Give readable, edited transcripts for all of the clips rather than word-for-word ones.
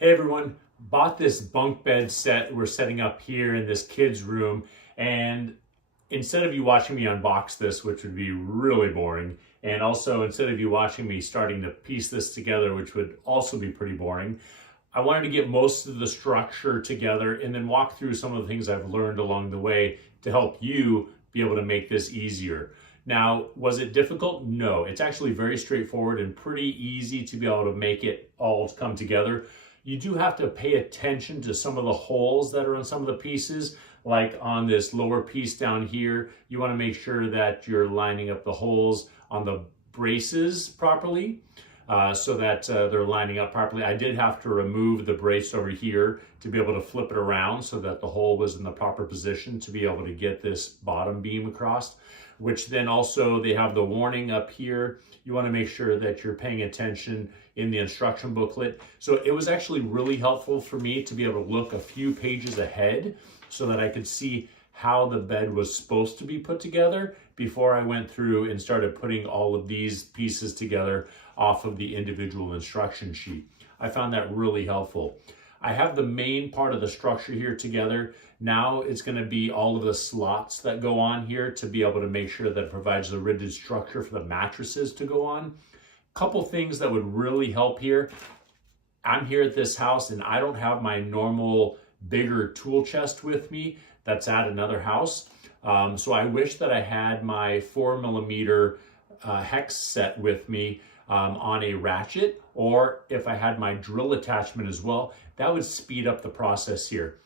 Hey everyone, bought this bunk bed set we're setting up here in this kid's room, and instead of you watching me unbox this, which would be really boring, and also instead of you watching me starting to piece this together, which would also be pretty boring, I wanted to get most of the structure together and then walk through some of the things I've learned along the way to help you be able to make this easier. Now, was it difficult? No, it's actually very straightforward and pretty easy to be able to make it all come together. You do have to pay attention to some of the holes that are on some of the pieces, like on this lower piece down here. You want to make sure that you're lining up the holes on the braces properly so that they're lining up properly. I did have to remove the brace over here to be able to flip it around so that the hole was in the proper position to be able to get this bottom beam across, which then also they have the warning up here. You want to make sure that you're paying attention in the instruction booklet. So it was actually really helpful for me to be able to look a few pages ahead so that I could see how the bed was supposed to be put together before I went through and started putting all of these pieces together off of the individual instruction sheet. I found that really helpful. I have the main part of the structure here together. Now it's going to be all of the slots that go on here to be able to make sure that it provides the rigid structure for the mattresses to go on. Couple things that would really help here. I'm here at this house and I don't have my normal bigger tool chest with me that's at another house. So I wish that I had my 4mm hex set with me on a ratchet, or if I had my drill attachment as well. That would speed up the process here.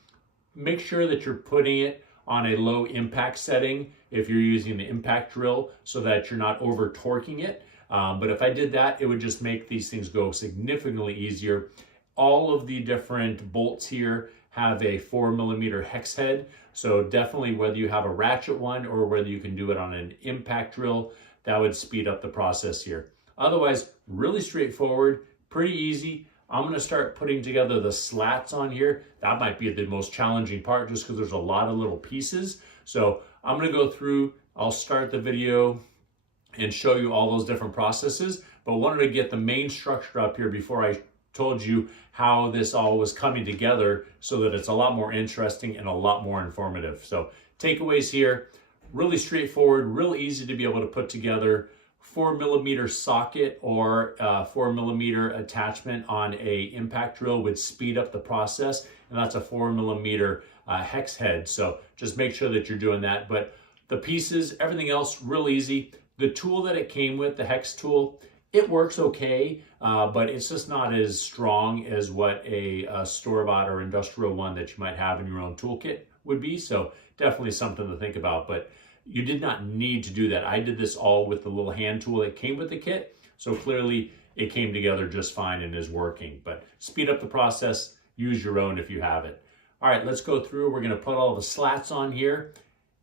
Make sure that you're putting it on a low impact setting if you're using the impact drill so that you're not over torquing it. But if I did that, it would just make these things go significantly easier. All of the different bolts here have a 4mm hex head. So definitely whether you have a ratchet one or whether you can do it on an impact drill, that would speed up the process here. Otherwise, really straightforward, pretty easy. I'm going to start putting together the slats on here. That might be the most challenging part just because there's a lot of little pieces. So I'm going to go through, I'll start the video and show you all those different processes, but wanted to get the main structure up here before I told you how this all was coming together so that it's a lot more interesting and a lot more informative. So takeaways here, really straightforward, real easy to be able to put together. 4mm socket or 4mm attachment on a impact drill would speed up the process, and that's a 4mm hex head. So just make sure that you're doing that. But the pieces, everything else, real easy. The tool that it came with, the hex tool, it works okay, but it's just not as strong as what a store-bought or industrial one that you might have in your own toolkit would be. So definitely something to think about, but you did not need to do that. I did this all with the little hand tool that came with the kit. So clearly it came together just fine and is working, but speed up the process, use your own if you have it. All right, let's go through. We're gonna put all the slats on here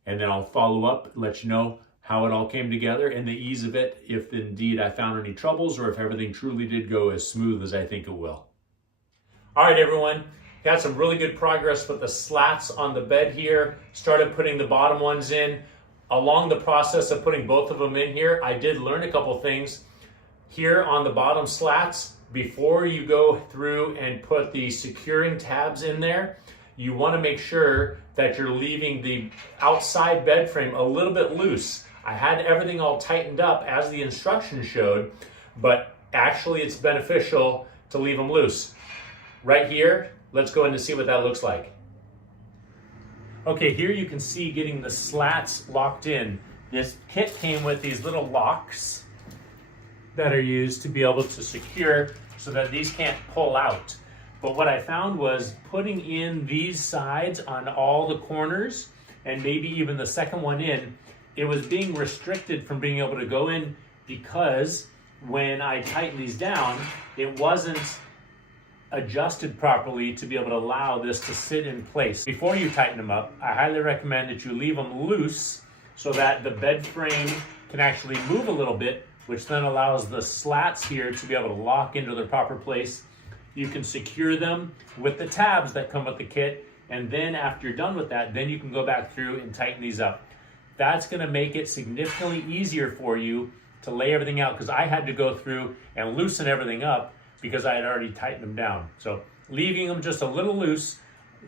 and then I'll follow up, let you know how it all came together and the ease of it, if indeed I found any troubles or if everything truly did go as smooth as I think it will. All right, everyone, got some really good progress with the slats on the bed here. Started putting the bottom ones in. Along the process of putting both of them in here, I did learn a couple things. Here on the bottom slats, before you go through and put the securing tabs in there, you want to make sure that you're leaving the outside bed frame a little bit loose. I had everything all tightened up as the instructions showed, but actually it's beneficial to leave them loose. Right here, let's go in and see what that looks like. Okay, here you can see getting the slats locked in. This kit came with these little locks that are used to be able to secure so that these can't pull out. But what I found was putting in these sides on all the corners and maybe even the second one in, it was being restricted from being able to go in because when I tightened these down, it wasn't adjusted properly to be able to allow this to sit in place. Before you tighten them up, I highly recommend that you leave them loose so that the bed frame can actually move a little bit, which then allows the slats here to be able to lock into their proper place. You can secure them with the tabs that come with the kit, and then after you're done with that, then you can go back through and tighten these up. That's gonna make it significantly easier for you to lay everything out, because I had to go through and loosen everything up because I had already tightened them down. So leaving them just a little loose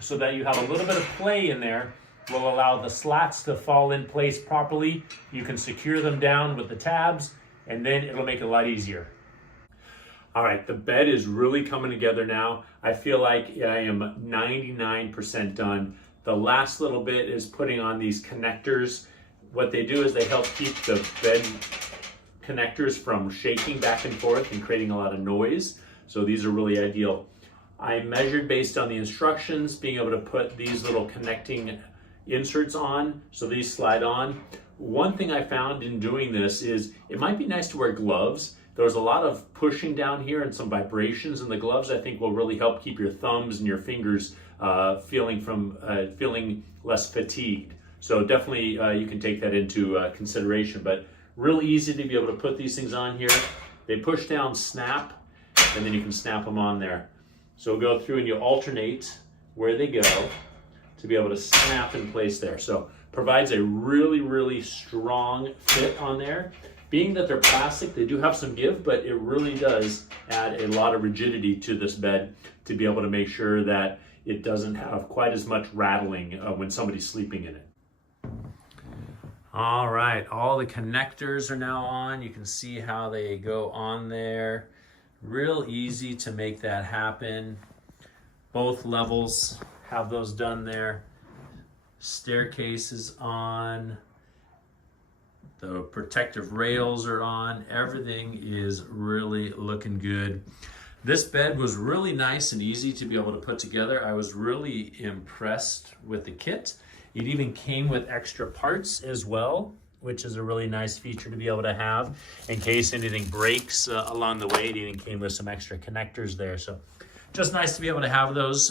so that you have a little bit of play in there will allow the slats to fall in place properly. You can secure them down with the tabs, and then it'll make it a lot easier. All right, the bed is really coming together now. I feel like I am 99% done. The last little bit is putting on these connectors. What they do is they help keep the bed connectors from shaking back and forth and creating a lot of noise. So these are really ideal. I measured based on the instructions, being able to put these little connecting inserts on, so these slide on. One thing I found in doing this is it might be nice to wear gloves. There's a lot of pushing down here and some vibrations in the gloves. I think will really help keep your thumbs and your fingers feeling less fatigued. So definitely you can take that into consideration, but real easy to be able to put these things on here. They push down, snap, and then you can snap them on there. So go through and you alternate where they go to be able to snap in place there. So provides a really, really strong fit on there. Being that they're plastic, they do have some give, but it really does add a lot of rigidity to this bed to be able to make sure that it doesn't have quite as much rattling when somebody's sleeping in it. All right, all the connectors are now on. You can see how they go on there. Real easy to make that happen. Both levels have those done there. Staircase is on. The protective rails are on. Everything is really looking good. This bed was really nice and easy to be able to put together. I was really impressed with the kit. It even came with extra parts as well, which is a really nice feature to be able to have in case anything breaks along the way. It even came with some extra connectors there. So just nice to be able to have those,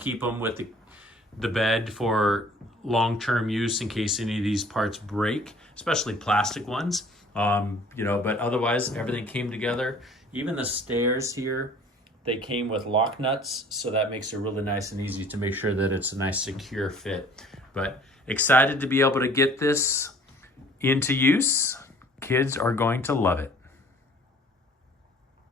keep them with the bed for long-term use in case any of these parts break, especially plastic ones. But otherwise everything came together. Even the stairs here, they came with lock nuts, so that makes it really nice and easy to make sure that it's a nice secure fit. But excited to be able to get this into use. Kids are going to love it.